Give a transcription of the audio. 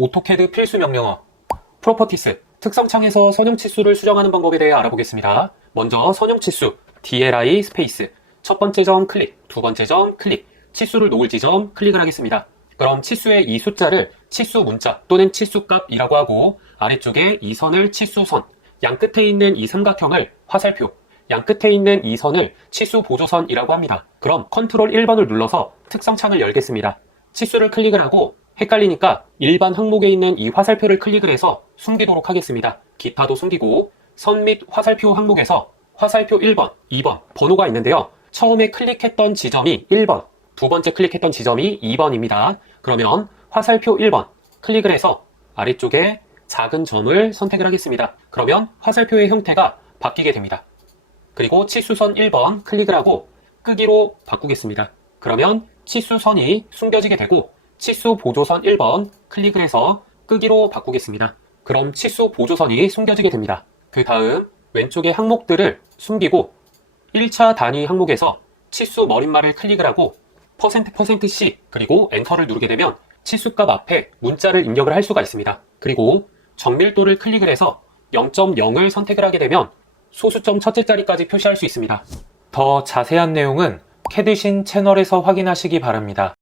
오토캐드 필수 명령어 프로퍼티스 특성창에서 선형치수를 수정하는 방법에 대해 알아보겠습니다. 먼저 선형치수 DLI 스페이스 첫 번째 점 클릭, 두 번째 점 클릭, 치수를 놓을 지점 클릭을 하겠습니다. 그럼 치수의 이 숫자를 치수 문자 또는 치수값이라고 하고 아래쪽에 이 선을 치수선, 양 끝에 있는 이 삼각형을 화살표, 양 끝에 있는 이 선을 치수 보조선이라고 합니다. 그럼 컨트롤 1번을 눌러서 특성창을 열겠습니다. 치수를 클릭을 하고 헷갈리니까 일반 항목에 있는 이 화살표를 클릭을 해서 숨기도록 하겠습니다. 기타도 숨기고 선 및 화살표 항목에서 화살표 1번, 2번 번호가 있는데요. 처음에 클릭했던 지점이 1번, 두 번째 클릭했던 지점이 2번입니다. 그러면 화살표 1번 클릭을 해서 아래쪽에 작은 점을 선택을 하겠습니다. 그러면 화살표의 형태가 바뀌게 됩니다. 그리고 치수선 1번 클릭을 하고 끄기로 바꾸겠습니다. 그러면 치수선이 숨겨지게 되고 치수 보조선 1번 클릭을 해서 끄기로 바꾸겠습니다. 그럼 치수 보조선이 숨겨지게 됩니다. 그 다음 왼쪽의 항목들을 숨기고 1차 단위 항목에서 치수 머릿말을 클릭을 하고 퍼센트 퍼센트 %C 그리고 엔터를 누르게 되면 치수값 앞에 문자를 입력을 할 수가 있습니다. 그리고 정밀도를 클릭을 해서 0.0을 선택을 하게 되면 소수점 첫째 자리까지 표시할 수 있습니다. 더 자세한 내용은 캐드신 채널에서 확인하시기 바랍니다.